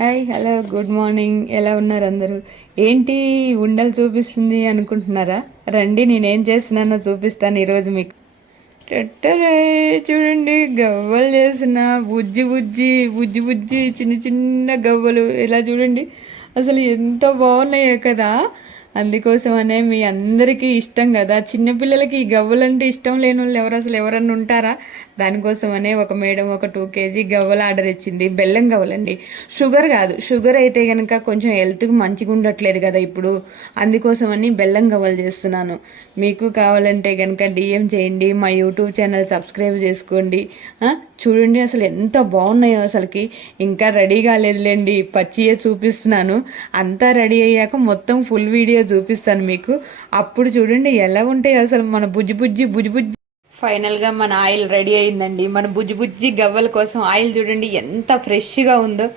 Hi hello good morning. ఎలా ఉన్నారు అందరూ? ఏంటి ఉండలు చూపిస్తుంది అనుకుంటున్నారా? రండి నేనేం చేస్తున్నానో చూపిస్తాను ఈరోజు మీకు. టట్టరే, చూడండి గవ్వలు చేసిన బుజ్జి బుజ్జి బుజ్జి బుజ్జి చిన్న చిన్న గవ్వలు ఇలా చూడండి. అసలు ఎంత బాగున్నాయో కదా. అందుకోసమనే మీ అందరికీ ఇష్టం కదా. చిన్నపిల్లలకి ఈ గవ్వలంటే ఇష్టం లేని వాళ్ళు ఎవరు అసలు ఎవరన్నా ఉంటారా? దానికోసమనే ఒక మేడం ఒక 2 kg గవ్వలు ఆర్డర్ ఇచ్చింది. బెల్లం గవ్వలండి, షుగర్ కాదు. షుగర్ అయితే కనుక కొంచెం హెల్త్కి మంచిగా ఉండట్లేదు కదా ఇప్పుడు. అందుకోసమని బెల్లం గవ్వలు చేస్తున్నాను. మీకు కావాలంటే కనుక డిఎం చేయండి, మా యూట్యూబ్ ఛానల్ సబ్స్క్రైబ్ చేసుకోండి. చూడండి అసలు ఎంత బాగున్నాయో. అసలుకి ఇంకా రెడీ కాలేదులేండి, పచ్చియే చూపిస్తున్నాను. అంతా రెడీ అయ్యాక మొత్తం ఫుల్ వీడియో చూపిస్తాను మీకు. అప్పుడు చూడండి ఎలా ఉంటాయి అసలు మన బుజ్జి బుజ్జి బుజ్జి బుజ్జి. ఫైనల్గా మన ఆయిల్ రెడీ అయిందండి. మన బుజ్జి బుజ్జి గవ్వల కోసం ఆయిల్ చూడండి ఎంత ఫ్రెష్గా ఉందో.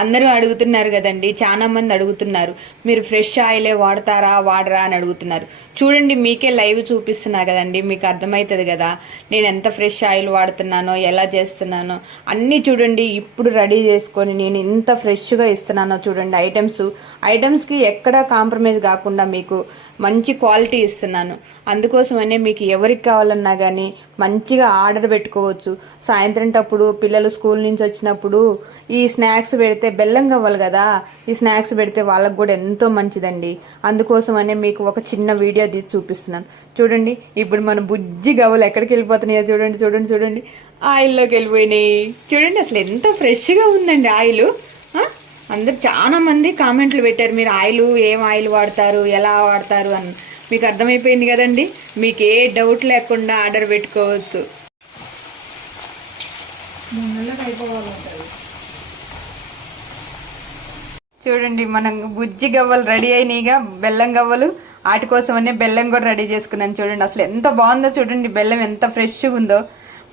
అందరూ అడుగుతున్నారు కదండి, చాలా మంది అడుగుతున్నారు మీరు ఫ్రెష్ ఆయిలే వాడతారా వాడరా అని అడుగుతున్నారు. చూడండి మీకే లైవ్ చూపిస్తున్నా కదండి, మీకు అర్థమవుతుంది కదా నేను ఎంత ఫ్రెష్ ఆయిల్ వాడుతున్నానో ఎలా చేస్తున్నానో అన్నీ చూడండి. ఇప్పుడు రెడీ చేసుకొని నేను ఇంత ఫ్రెష్గా ఇస్తున్నానో చూడండి. ఐటమ్స్కి ఎక్కడా కాంప్రమైజ్ కాకుండా మీకు మంచి క్వాలిటీ ఇస్తున్నాను. అందుకోసమనే మీకు ఎవరికి కావాలన్నా కానీ మంచిగా ఆర్డర్ పెట్టుకోవచ్చు. సాయంత్రం టప్పుడు పిల్లలు స్కూల్ నుంచి వచ్చినప్పుడు ఈ స్నాక్స్ పెడితే బెల్లం గవ్వలు కదా, ఈ స్నాక్స్ పెడితే వాళ్ళకు కూడా ఎంతో మంచిదండి. అందుకోసమనే మీకు ఒక చిన్న వీడియో తీసి చూపిస్తున్నాను చూడండి. ఇప్పుడు మన బుజ్జి గవ్వలు ఎక్కడికి వెళ్ళిపోతున్నాయో చూడండి చూడండి చూడండి. ఆయిల్లోకి వెళ్ళిపోయినాయి చూడండి. అసలు ఎంత ఫ్రెష్గా ఉందండి ఆయిల్. అందరు చాలా మంది కామెంట్లు పెట్టారు మీరు ఏం ఆయిల్ వాడతారు ఎలా వాడతారు అని. మీకు అర్థమైపోయింది కదండి. మీకు ఏ డౌట్ లేకుండా ఆర్డర్ పెట్టుకోవచ్చు. చూడండి మనం బుజ్జి గవ్వలు రెడీ అయినాయిగా, బెల్లం గవ్వలు. వాటి కోసమనే బెల్లం కూడా రెడీ చేసుకున్నాను చూడండి. అసలు ఎంత బాగుందో చూడండి, బెల్లం ఎంత ఫ్రెష్గా ఉందో.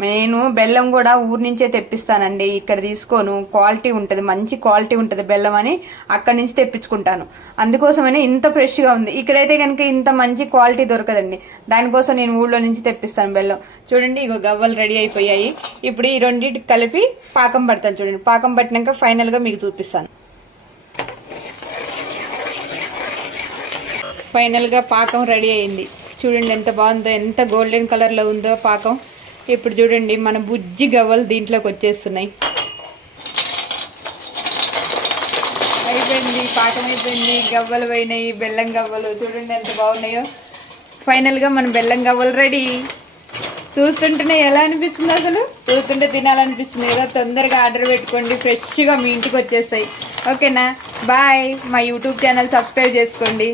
నేను బెల్లం కూడా ఊరి నుంచే తెప్పిస్తానండి, ఇక్కడ తీసుకోను. క్వాలిటీ ఉంటుంది, మంచి క్వాలిటీ ఉంటుంది బెల్లం అని అక్కడి నుంచి తెప్పించుకుంటాను. అందుకోసమనే ఇంత ఫ్రెష్గా ఉంది. ఇక్కడైతే కనుక ఇంత మంచి క్వాలిటీ దొరకదండి. దానికోసం నేను ఊళ్ళో నుంచి తెప్పిస్తాను బెల్లం. చూడండి ఇగో గవ్వలు రెడీ అయిపోయాయి. ఇప్పుడు ఈ రెండింటికి కలిపి పాకం పడతాను చూడండి. పాకం పట్టినాక ఫైనల్గా మీకు చూపిస్తాను. ఫైనల్గా పాకం రెడీ అయింది చూడండి. ఎంత బాగుందో, ఎంత గోల్డెన్ కలర్లో ఉందో పాకం. ఇప్పుడు చూడండి మన బుజ్జి గవ్వలు దీంట్లోకి వచ్చేస్తున్నాయి. అయిపోయింది, పాకం అయిపోయింది, గవ్వలు పోయినాయి, బెల్లం గవ్వలు చూడండి ఎంత బాగున్నాయో. ఫైనల్గా మన బెల్లం గవ్వలు రెడీ. చూస్తుంటేనే ఎలా అనిపిస్తుంది, అసలు చూస్తుంటే తినాలనిపిస్తుంది కదా. తొందరగా ఆర్డర్ పెట్టుకోండి, ఫ్రెష్గా మీ ఇంటికి వచ్చేస్తాయి. ఓకేనా, బాయ్. మా యూట్యూబ్ ఛానల్ సబ్స్క్రైబ్ చేసుకోండి.